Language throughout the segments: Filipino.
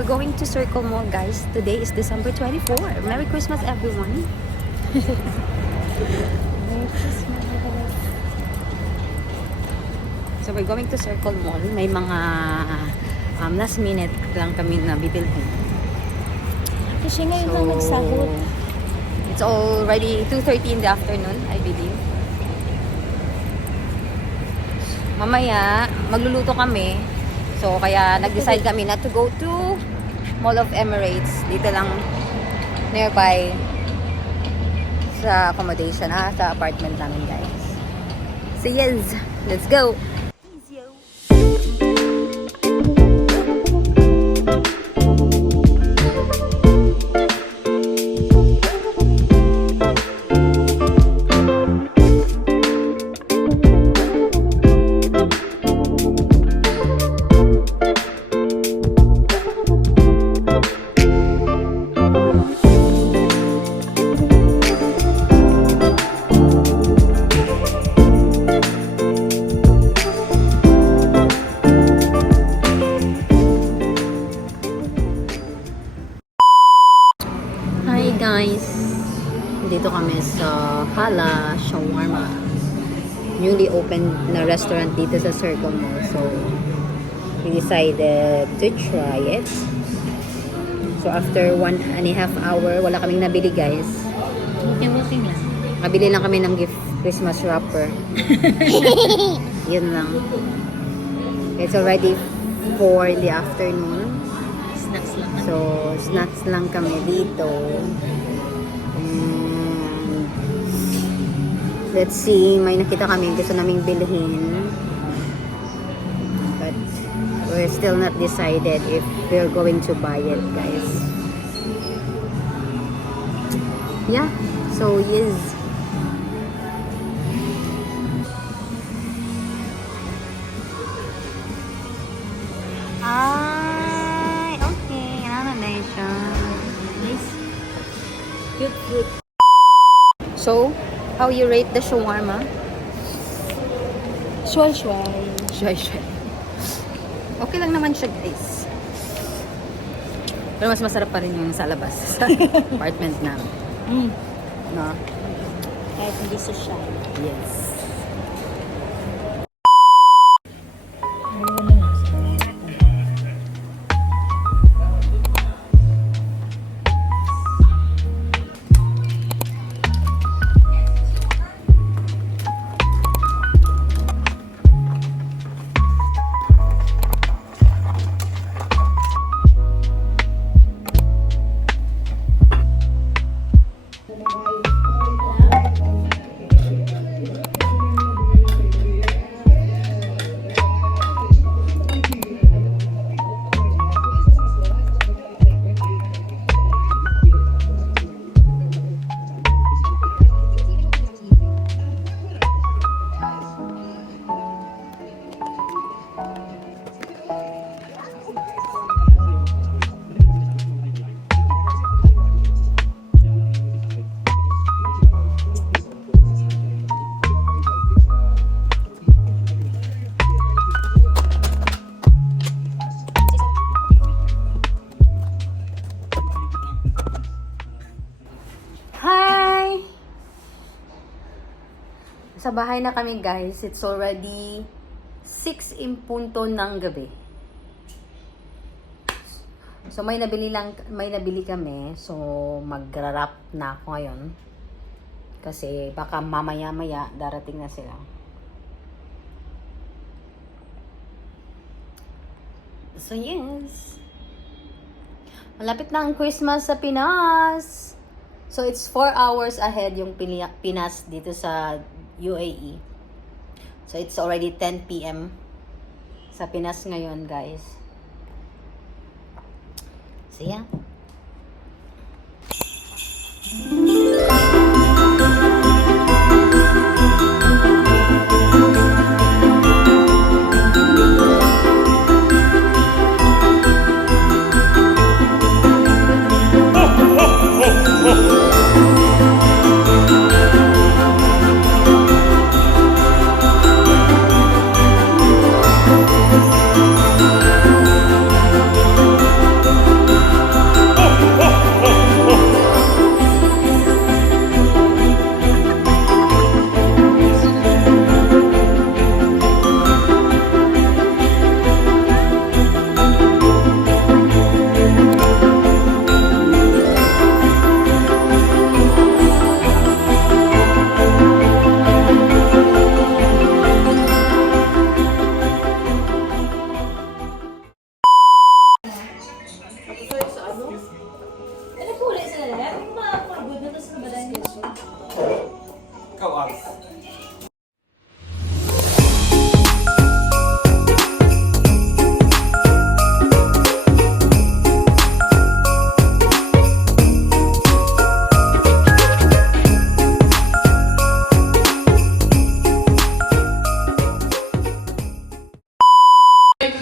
We're going to Circle Mall, guys. Today is December 24. Merry Christmas, everyone. Merry Christmas. So we're going to Circle Mall. May mga last minute lang kami na bibilhin. Kasi ngayon lang nagsahod. It's already 2:30 in the afternoon, I believe. Mamaya, magluluto kami. So, kaya nag-decide kami not to go to Mall of Emirates. Dito lang nearby sa accommodation, sa apartment namin, guys. So, yes, let's go! Guys, dito kami sa Hala Shawarma, newly opened na restaurant dito sa Circle Mall. So we decided to try it. So after 1.5 hour, wala kaming nabili, guys. Walking lang. Nabili lang kami ng gift Christmas wrapper. Yun lang. It's already 4 in the afternoon. Snacks lang. So, snacks lang kami dito. And let's see, may nakita kami gusto naming bilhin. But we're still not decided if we're going to buy it, guys. Yeah, so yes. Good food. So, how you rate the shawarma? Shway-shway. Shy. Okay lang naman siya, guys. Pero mas masarap pa rin yung sa labas. Sa apartment namin. No? Kahit hindi sa siya. Yes. Sa bahay na kami, guys. It's already 6 in punto ng gabi. So may nabili kami. So magra-wrap na ako ngayon. Kasi baka mamaya-maya darating na sila. So yes. Malapit na ang Christmas sa Pinas. So it's 4 hours ahead yung Pinas dito sa UAE. So it's already 10 PM sa Pinas ngayon, guys. So yeah.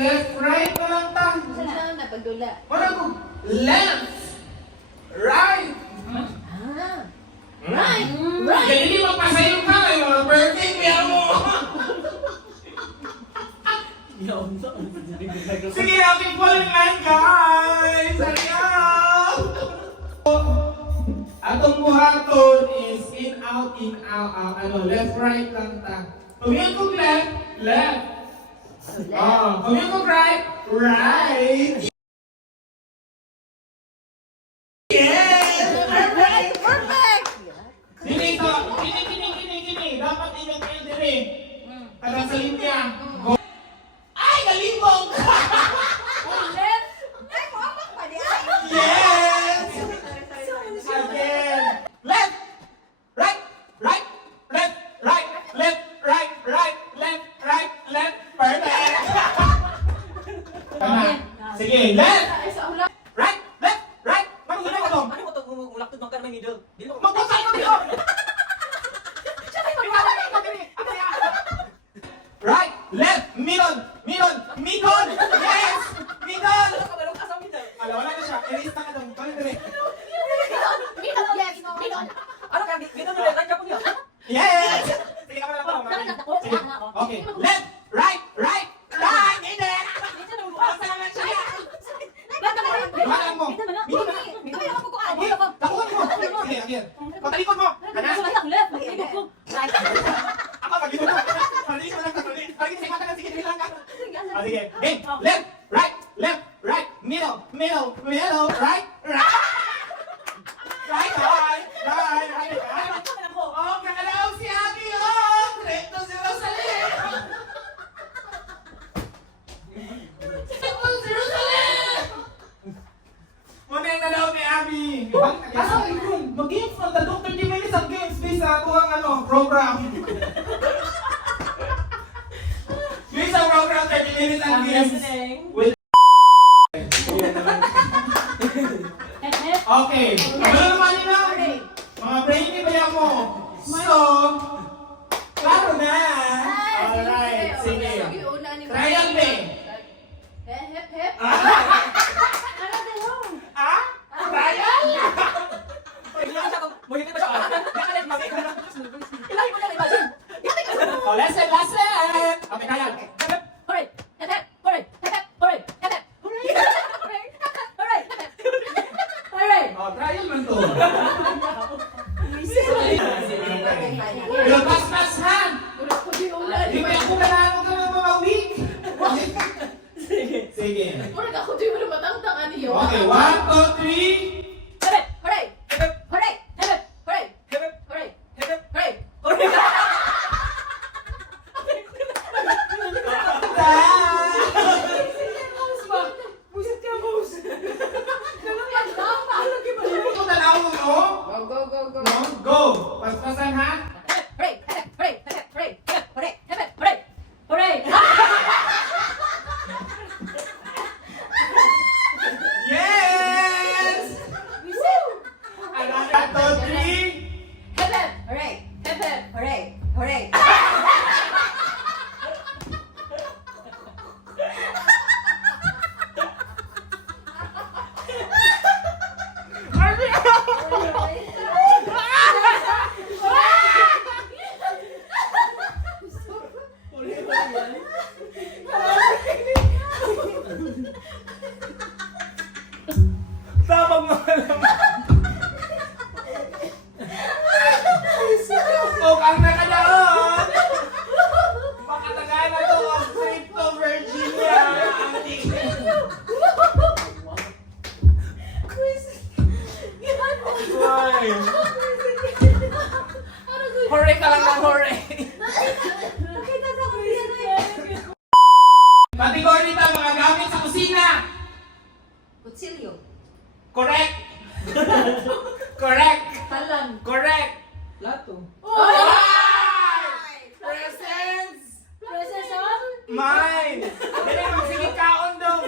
left, right na lang ta. Saan na pagdula? Wala ko. Left, right. Right! Kaya hindi magpasayo ka, may mga birthday kaya mo. Sige, aking falling line, guys. Ayaw. Atong buhaton is in, out, ano, left, right lang ta. Pumiyang kong left, left. Pumiyang kong right, right. Yes! Perfect! Perfect! Dili to, kini. Dapat ingat kayo diri. Kada sa linya. Go. Ay, galibong! Left! Ay, muapak pa di ay! Yes! Again. Left, right, right, left, right, left, right, right, left, right, left. Perfect! Tama. Sige, left, right, left, right. Magulay ko to. Ano mo ito kung ulaktod ng karma middle? Dili mo Magpasay ko dito. Right, left, middle. Yes! Middle! kabalong ka sa middle. Ala, wala na siya. Erista ka dong. Tuloy dali. Ano ka? Middle na right ka po niya. Yes! Sige, kami lang pa. Sige. Okay. Left, right, right. Middle! Basta naman siya. Hawakan mo. Middle na. Okay. Takuhan mo. Sige, again. Patalikod mo. Kana. Ako, mag-likod mo. Patalikod lang. Patalikod sa mata lang. Sige, lang ka. Sige. Game. Left, right, middle, right. Right. Oh, kakalaw si Abby, oh! Recto si Rosalie! Recto si Rosalie! Muna yung nalaw ni Abby! Mag-games mo, tatong 30 minutes ang games based sa kuhang program. Based sa program, 30 minutes ang games. With okay. Ano naman nila? Mga brainy ba yan mo? So, klaro na. Alright, sige. Trial me. Ah? Trial? Hindi ka siya kung muhitin pa siya. Nakalit mo. Ilahin mo na imagine. Oh, lesson. Okay, trial. Oh, trial man to. Pero pas ha. Di ba ako nanalo ka ng mga week? Sige. Okay, 1, 2, 3. Ito tanaw mo, no? No? Go! Paspasan ha? Yes! Ano? 1, 2, 3. Tabang mo naman. O, ang nakalaon. Makatagal na to ang Crypto Virginia. Ang tingin. Why? Hooray ka lang ng hooray. Kategory ta mga gamit sa kusina. Kutsilyo. Correct. Correct. Correct. Plato. Presents. Mine. Dili magsige kaon dong.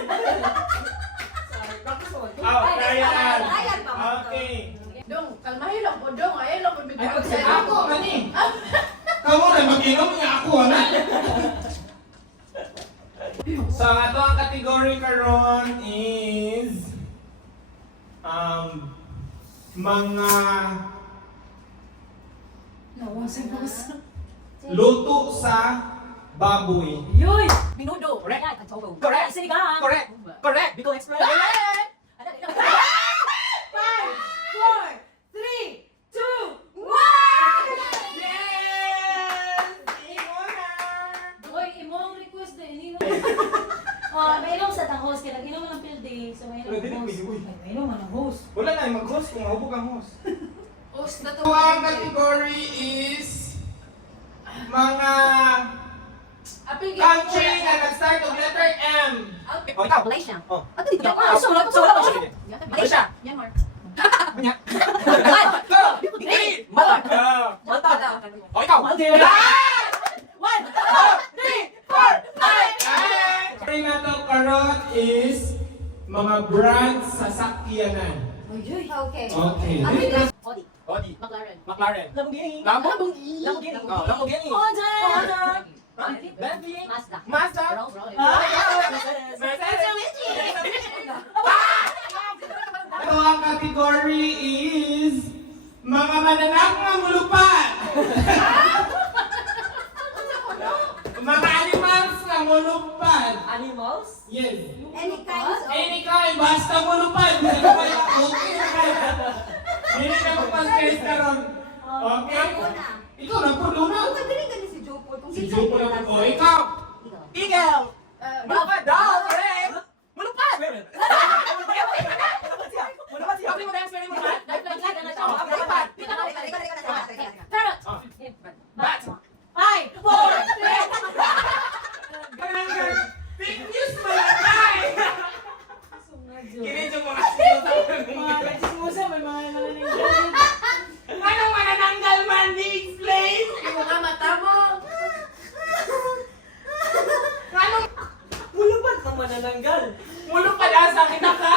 Oh, Ryan. Okay. Ako mani. Kamu na mag-inom niya ako na. So, ang ato ang category karon is mga luto sa baboy. Yoy! Minudo! Correct. Adobo. Correct. Sinigang! Correct. Correct. Bicol Express! Correct. 5, 4, 3, 2, 1! Yes! Imona! Hoy, imong request na inino. May ilong sa tangos kaya nag-inom ng field day. So may ilong Pero dili, host. uy. May ilong ng host. Wala na yung mag-host kung mahubog ang host. Host na to. So, ang category is mga country na nag-start with letter M. O, ikaw. Malaysia. Oh. Ato dito. Ah, so wala pa siya. Malaysia. Myanmar. Kanya. Go! Three! Malta! O, ikaw. Maldives. 1, 2, 3, 4, 5! Ang na to karon is mga brands sa sakyanan. Okay. Okay. Audi. Audi. McLaren. McLaren. Lamborghini. Lamborghini. Oh, Lamborghini. Honda. Bentley. Mazda. Mazda. Rolls Royce. Ito ang category is mga mananak na mulupad. Mga animals na mulupad. Animals? Yes. Any kinds of... Anytime, basta mulupad. Hindi na kayo okay na kayo. Hindi na magpas-stress ka ron. Okay? Una. Ikaw, nagpuno na. Ang kagaling ka ni si Jopol. Kung Si Jopo na po. Ikaw. Eagle. Mulupad. Daw. Correct. Mulupad. Mulupad siya. Mulupad siya. Mulupad. Parrot. Bat. 5, 4, 3. Fake news mo na tayo. Kinidyo mga sinusa. Anong manananggal man di-explain? Anong Mulupad ng manananggal. mulupad asa kita ka?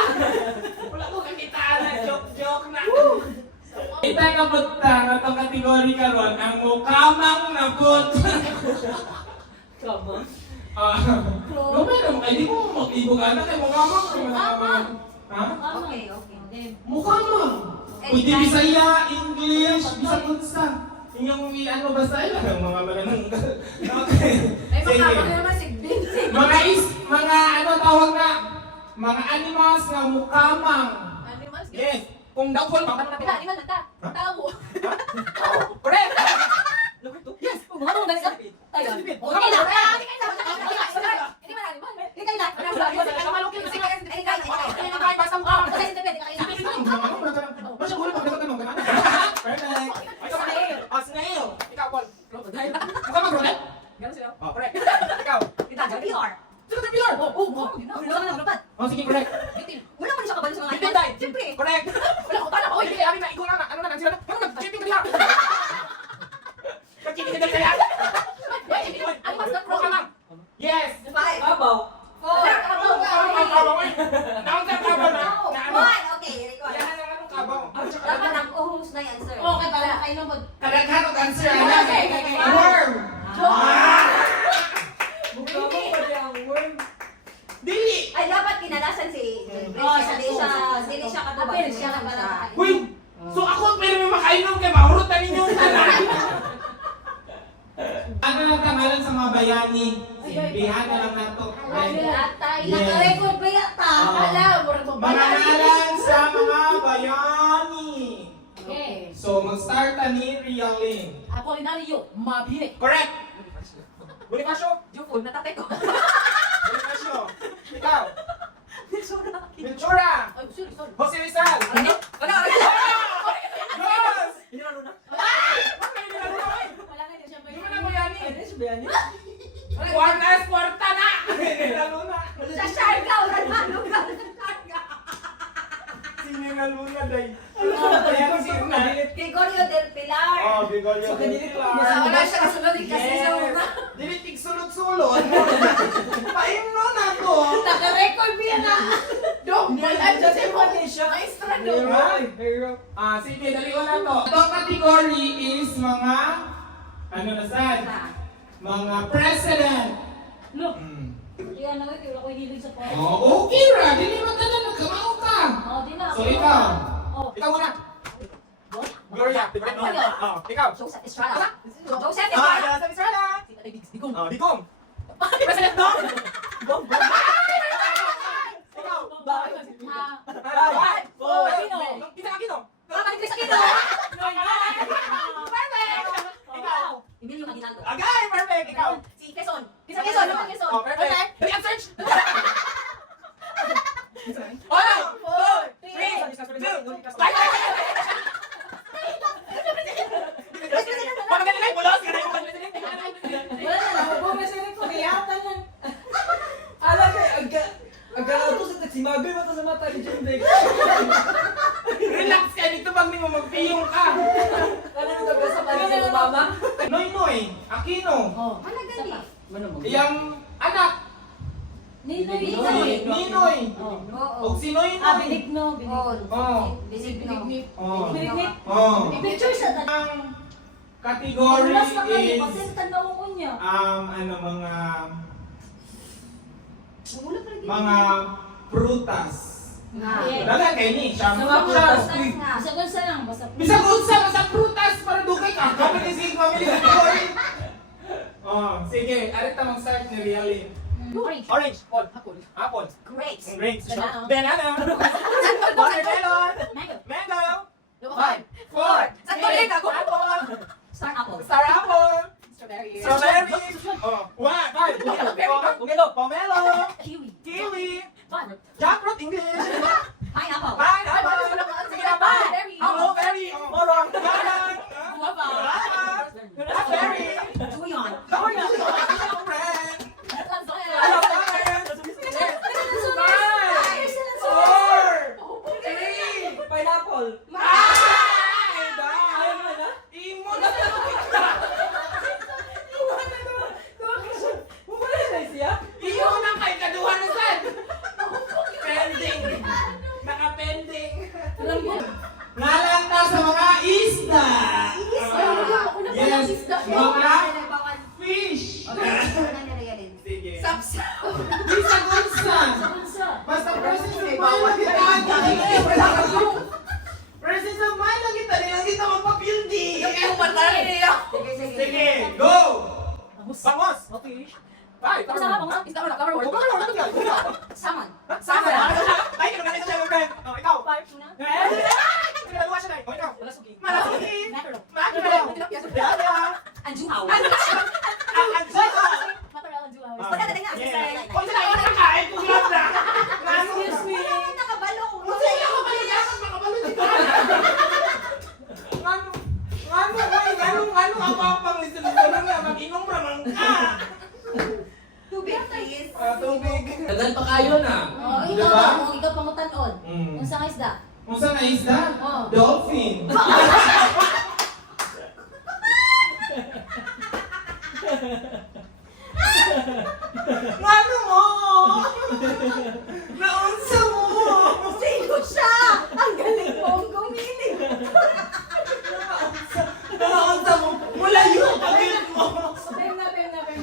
Wala ko kakitaan na joke na. Kita ka butang atong kategory karon ang mukamang nabut. Kama. Lumay na mo kay di mo mag-ibog anak kay mukamang. Ha? Okay, okay. Mukamang. Pwede Bisaya, English, Bisag Unsa. Inyong ano basta lang ang mga manananggal. Okay. Sige. Mga ano tawag na mga animals na mukamang. Yes. Kung doubtful, baka na Correct. Yes. Okay na. Snail. Ikaw, Paul. Mukamang roulette? Gano'n sila? Oh, correct. Ikaw. Caterpillar. Oh, sige, correct. Correct. Oy, hindi, amin na, ikaw na, ano na, nansila na. Ano na, chipping ka diha. Chipping ka diha. Mukamang. Yes. Babaw. Naon sa kabaw na. Na ano? Okay, record. Yan ang anong kabaw. Dapat ang host na yung answer. Okay, para kayo na Kadaghan og answer. Okay. Worm. Mukamang pa niya ang worm. Dili. Ay, dapat kinalasan si Hindi siya katubag. Apil siya na para. Uy. So ako pero may makainom kay mahurot na ninyo tanan. Ano ang pangalan sa mga bayani? Simbihan na lang nato. Naka-record ba yata? Mga ngalan sa mga bayani. Okay. So mag-start na ni Rialin. Apolinario, mabili. Correct. Bonifacio. Natatay ko. Bonifacio. Ikaw. Ventura. Ay, sorry. Jose Rizal. Yes. Hindi na luna. Wala nga din siya Hindi mo na bayani. Ay, hindi siya bayani. Kwarta na. Lalo na. Sa Siargao, nanalo ka. Sino nga luna, day? Bayani si Una. Gregorio del Pilar. Oh, Gregorio. So, kanili ko. Wala siya kasunod kasi sa una. Dilitig sulot-sulot. Paimno na to. Naka-record ba yan na? Maestra Sige, daliwan na to. Itong category is mga, ano na sad? Mga president. Look. Mm. Yeah. Kaya na kaya ako hilig sa pop. Oh, okay ra. Dili man ka na nagkamao ka. Oh, di na. So ikaw. Oh. Ikaw muna. Gloria, di ba? Oh, ikaw. Joseph Estrada. Joseph Ah, Estrada. Joseph Estrada. Digong. Oh, Digong. President Dong. Bong. Ikaw. Bakit? Right. Oh, Aquino. Kita Aquino. Chris Aquino. Ikaw. Emilio Aguinaldo. Agay, perfect. Ikaw. Si Quezon. Quezon, naman Quezon. Oh, perfect. Dali ang search. 1, 4, 3, 2, start. Pagkagaling ay bulos. Wala na, ako may sarili ko. Kayatan lang. Ala kay aga to sa tagsimagay mo to sa mata ni Jimbe. Relax ka dito pag mo magpiyong ka. Ano nito ka sa panig ni Obama? Noynoy, Aquino. Oh. Ano gali? Ano mo? Iyang anak. Ninoy. Ninoy. Oh. Oo. O si Noynoy. Ah, Benigno. Oh. Oh. Bisigno. Oh. Benigno. Oh. Picture sa tan. Ang category Ulas na kayo. is Pagsentan na ako niya. ano mga prutas. Yeah. Dagan kay ni, Sa shampoo mga siya. prutas. Basta gunsa lang. Basta Bisag unsa sa prutas para dugay ka. Kami ni family category. Oh, sige, arita mag-start ni Really. Orange. Orange, apple, apple, Grapes. grapes, Banana. banana, watermelon, Mango. mango, 5. 4, Saan ko ulit ako? apple, Star apple. star apple, Strawberry. strawberry, oh, 1, 5, pomelo, pomelo, Kiwi. kiwi, 5. jackfruit English, Pineapple. pineapple, sige na ba? Blueberry. Blueberry, morong, melon, Guava. raspberry, Duyon. red, Lanzoya. Pineapple. Ngalan na sa mga isda. Yes, mga fish. Sige. Bisa gunsa. Gunsa. Basta presence of mind lang kita. Presence of mind lang kita. Di lang kita magpa-building. Sige, go! Bangos! Okay. Ay, Basta ka, basta. Isda ulo, cover word. Salmon. Sama! Ay, kino ganito siya mag-friend. Oh, ikaw. 5 muna. Pinaluwa siya na. Oh, ikaw. Malasugi. Malaki! Mackerel. Mackerel! Tilapia! Anjuhaw. Ang anjito! Mackerel and Juhaw. Yes. Kung sila yung nakakain, kung lang na. Excuse me. Nakabalo. Kung sila yung kapaligasan, makabalo si Tana. Ngano ang papang lisan-lisan nga, mag-inom ramang ka. Tubig, please. Tubig. Tagal pa kayo na. Oh, ikaw Diba? ba? Kung ikaw pangutan-on. Mm. Kung sa isda. Kung saan na isda? Oh. Dolphin. Ngano mo? Naunsa mo? Sino siya? Ang galing mong gumiling. Naunsa mo? Mula yung pagit mo. Pem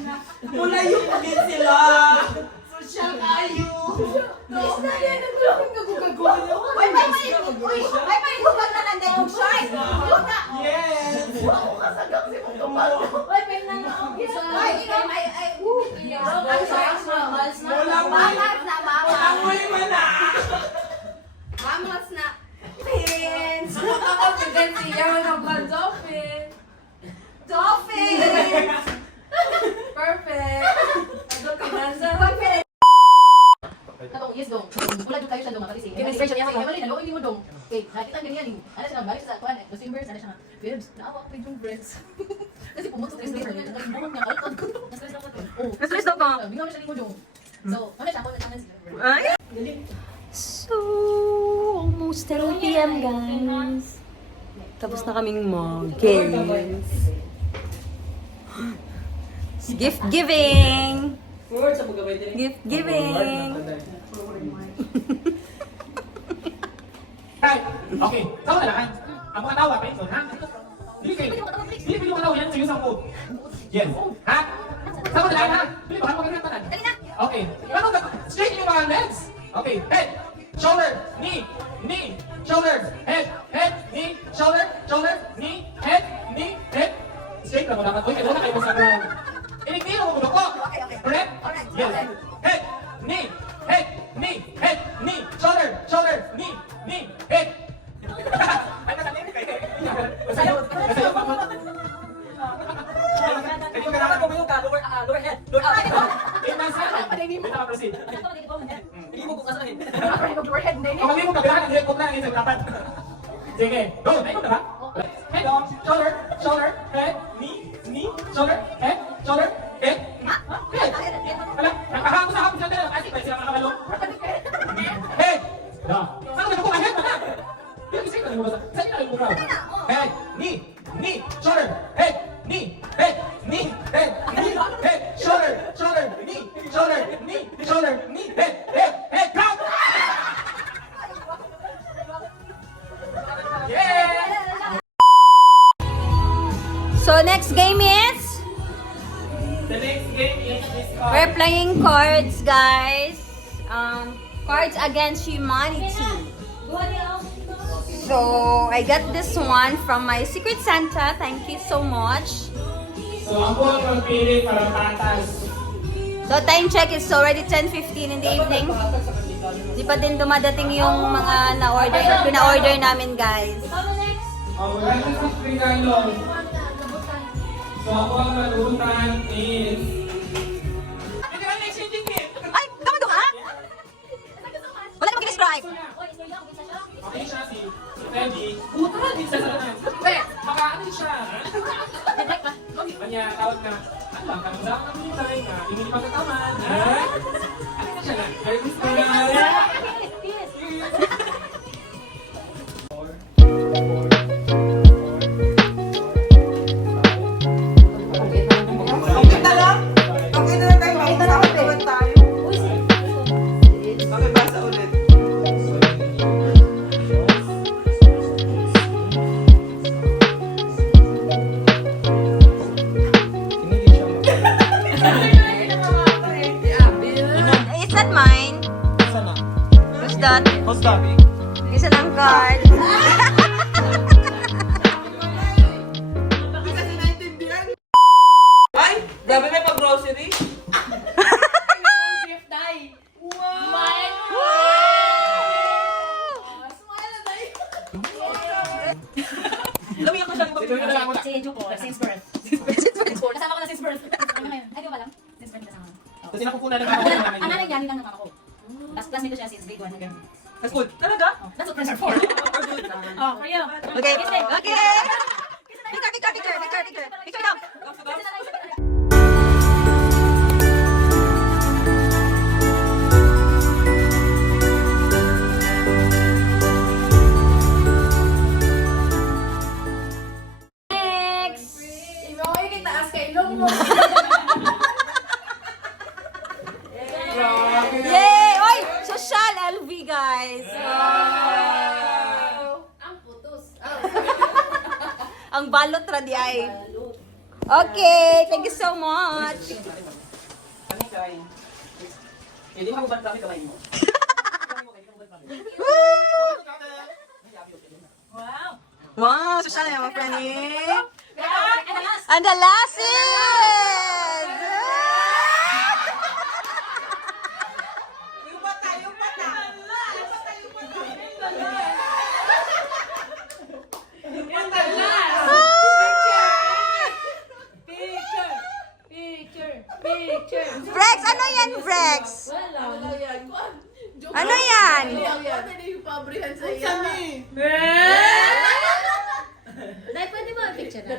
na. Mula yung pagit sila. Social kayo. Isda yan. Naglulong nagugagolo. Uy, may hubag na nanday yung short. Yun na. Yes. Uy, pem na na. Ay, Walang Mamas mo na. Mamas na. Pins. Dolphin. Perfect. Perfect. Katong yes dong. Wala jud tayo sa dong kasi. Demonstration yan. Wala na hindi mo dong. Okay, nakita ganyan ni. Ano sila balik sa kuan. Gusto yung birds ano siya. Birds, naawa ko yung birds. Kasi pumunta sa birds niya kasi buhok niya kalkad ko. Stress ako. Oh. Stress daw ka? Bigyan mo siya ni mo dong. So, ano siya ako na tangan sila. Ay. Galing. So, almost 10 p.m. guys. Tapos na kaming mag-games. Gift giving! Forward sa pagkabay din. Gift giving! Right. Okay. Sama na lang. Ang mga tawa, painso, ha? Dili kayo katawa yan sa iyong sampo. Yes. Ha? Sama na lang, ha? Dili ba? Ano ka tanan? Okay. Pero Okay, head, shoulder, knee, knee, shoulder, head, knee, shoulder, knee, head, straight lang mo dapat. Uy, kailangan kayo sa ground. Inig-tiro mo ko. Correct? Yes. Head, knee, shoulder, knee, head. Ay, nakalimutan kayo. Masayo pa mo. Hindi ko kailangan mo yung lower head. Yung nasa, hindi na proceed. Hindi mo bukas na rin. Kung hindi mo kabilaan, hindi ko lang isang dapat. Sige, go! Ay, ko na ba? Head on, shoulder, head, knee, shoulder, head, head. Wala, nakahapos sa hapos natin. Kasi pa sila makakalo. Head! Ano ka na head na? Yung isa ka na mo. Saan yung nalagpo ka? Head, knee, shoulder, head, knee, head, shoulder, knee, head, ground! Yeah! So next game is The next game is this card. we're playing cards, guys. Cards Against Humanity. So I got this one from my Secret Santa. Thank you so much. So, ako ang magpili para patas. So time check, it's already 10:15 in the evening. Di pa din dumadating yung mga pina-order namin, guys. Wala na sa regalo. So, ako ang malutan is... Hindi ka na-exchanging gift! Ay, kamado ka? Wala namang describe. Okay siya si Freddy. Buta din sa salaman. Baka ano siya? Kanya tawag na, ano lang, kang sa mga pinitay na hindi pagkataman. Ano na siya na? Merry Christmas! Okay na lang tayo. Makakatawa tayo. Okay, basa ulit. Is that mine? Who's that? Isa lang card. Hindi kasi naintindihan. Ay, grabe may pag-grocery. Lumiyak ko siya ng pag-grocery. Si Juko, since birth. Kasama ko na since birth. Ano ngayon? Ay, di ba lang? Since birth kasama. Kasi nakukunan ng mga namin. Ang nanay niya, nilang ng mama ko. Tapos classmate ko siya since grade 1 hanggang. That's good. Talaga? That's what friends are for. Oh, for you. Okay. Okay. Picture daw. Next. Yay! Oy! Social LV, guys. Wow. Ang balot ra di ay. Okay, thank you so much. Kami kain. Hindi mo ba kami kamay mo? Wow, social na yung friend And the last is... Brex, ano yan, Brex? Ano yan? Dahil pwede ba picture na?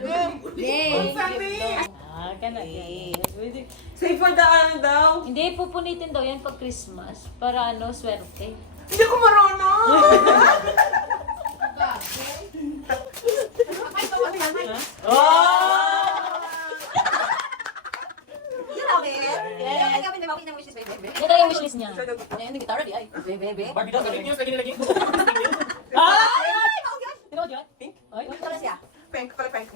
Say for the ano daw. Hindi, pupunitin daw yan pag Christmas. Para ano, swerte. Hindi ko marunong. Ito yung wishlist niya. Yung gitara di ay. Barbie daw, sabihin niyo, sa ginilagay ko. Tino, John? Pink? Ay, Pink, pala pink.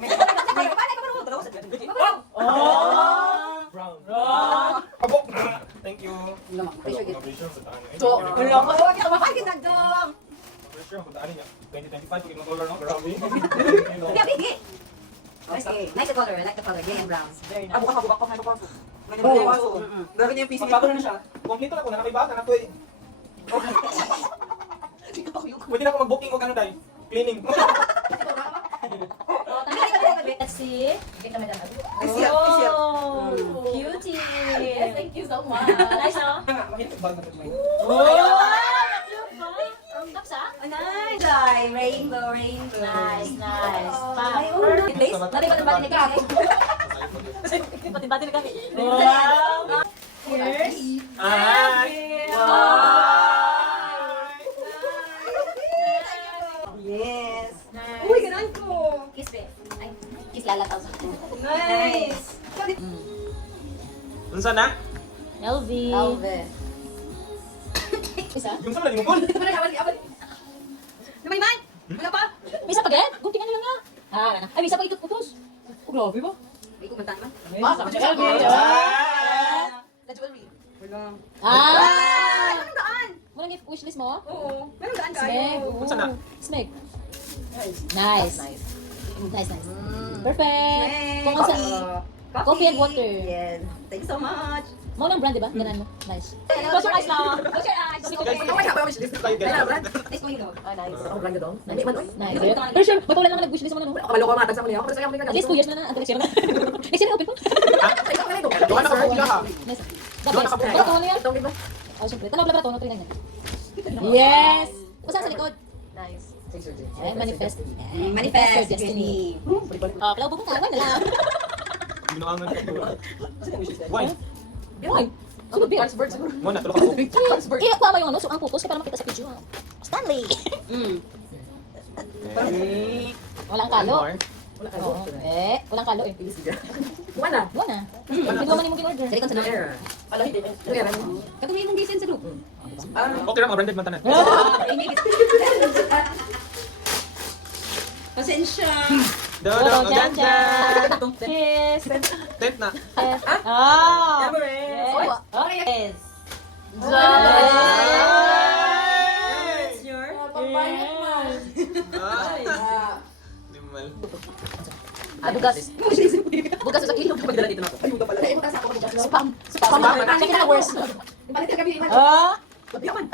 Brown. Abo. Thank Thank you. So, wala ko. Ay, ginagdong! Pressure, puntaan niya. 2025, pag yung color, no? Grabe. Bigi! Okay, like the color, gray and brown. Very Ah, nice. bukas ako, may bukas. Oo. Grabe niya yung PC. Pagbago na siya. Kompleto na ko, nakakibata na ko eh. Pwede na ako mag-booking ko ano tayo. Cleaning. Let's see. Hindi ka madam. Oh, cutie. Yes, thank you so much. Nice, no? Mahilig bag na ito. Oh, Tapsa? Nice! Ay, rainbow. Nice, nice. Ay, oh, Place? Nari ba naman ni Kaki? Pati-pati ni Kaki. Wow! Cheers! Ay! Yes! Nice. Uy, ganun ko! Kiss, be. Ay, kiss lalataw sa Nice! Unsa na? LV. Alve. Isa? Yung sa mo pol. May man! Wala pa! May isa pa din? Guntingan nyo lang nga. Ah, ay, may isa pa ito putos. Oh, grabe ba? May kumanta naman? Ah, sa LV. The jewelry. Wala. Ah! Anong daan? Muna yung wishlist mo? Oo. Anong daan Smeg. kayo? Unsa na? Smeg. Nice. Nice. Nice, nice. Perfect. Kung ang sa... Coffee and water. Yes. Thank you so much. Mo ng brand, di ba? Ganan mo. Nice. Close your eyes na. Close your eyes. Guys, list kayo guys. Nice to meet you. Ah, nice. Ako brand doon. Nice. Nice. Pero sure, magpaulan naman nag-wishlist mo na, no? Kabalo ko matag sa muli ako. Pero sayang At least 2 years na na. Ang next year na. Next year na, open po. Doon na ka ha. Nice. God bless. Ito, ano yan? Itong diba? Oh, syempre. Tanaw lang ba ito? No, 39 yan. Yes! Usa sa likod. Nice. Eh, manifest. Manifest your destiny. Oh, palaw po ka. Wala na lang. Ginaangan ka. Why? Ay, ano ba? Birds siguro. Mo na tulog ako. Kaya kuha mo yung ano, so ang putos ka para makita sa video. Stanley! Walang kalo. Wala ka. Oo. Eh, walang kalo eh. Wala. Wala na. Hindi mo man yung order. Kaya sa number. Wala hindi. Katong imong gising sa group. Okay lang, branded man tanan. Pasensya. Oh, dyan, dyan. Yes. Tent na. Yes. Ah! Yes. Oh, yes. It's your... Limal. Bugas. Bukas sa kilo. Magdala dito na ako. Ayun na pala. Spam. Spam. Check it out worse. Balik ka kami. Ah! Pagbiyaman.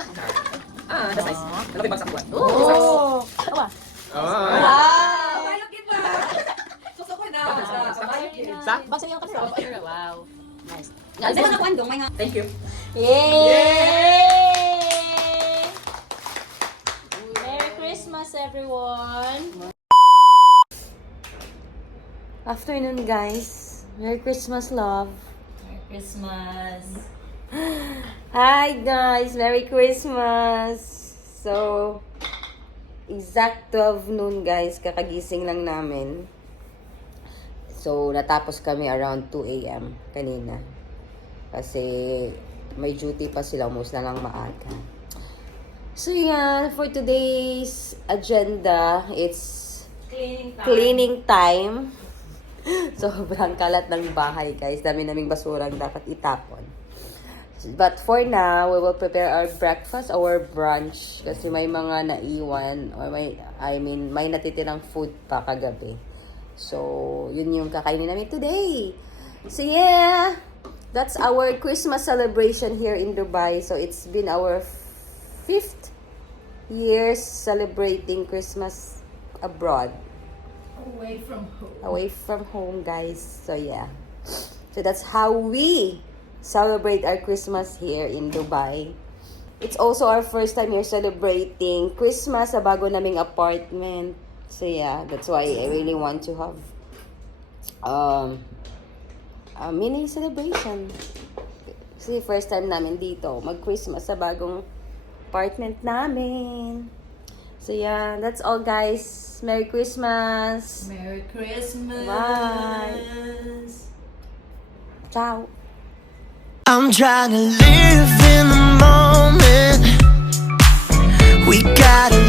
Ah, that's nice. Dalawa yung bagsak ko. Oh! Awa. Ah. Bayot kita! Suso ko na. Sa? Baksa niyo kasi. Wow. Nice. Kasi mga kwandong, may nga. Thank you. Yay! Merry Christmas, everyone! Afternoon, guys. Merry Christmas, love. Merry Christmas. Hi, guys. Merry Christmas. So, exact 12 noon, guys. Kakagising lang namin. So, natapos kami around 2 a.m. kanina. Kasi may duty pa sila, almost na lang maaga. So, yan. For today's agenda, it's cleaning time. Sobrang kalat ng bahay, guys. Dami naming basurang dapat itapon. But for now, we will prepare our breakfast, our brunch. Kasi may mga naiwan, or may natitirang food pa kagabi. So, yun yung kakainin namin today. So, yeah. That's our Christmas celebration here in Dubai. So, it's been our 5th year celebrating Christmas abroad. Away from home, guys. So, yeah. So, that's how we celebrate our Christmas here in Dubai. It's also our first time here celebrating Christmas sa bago naming apartment. So, yeah. That's why I really want to have a mini celebration. Kasi first time namin dito mag-Christmas sa bagong apartment namin. So, yeah. That's all, guys. Merry Christmas! Merry Christmas. Bye. Ciao! I'm trying to live in the moment. We gotta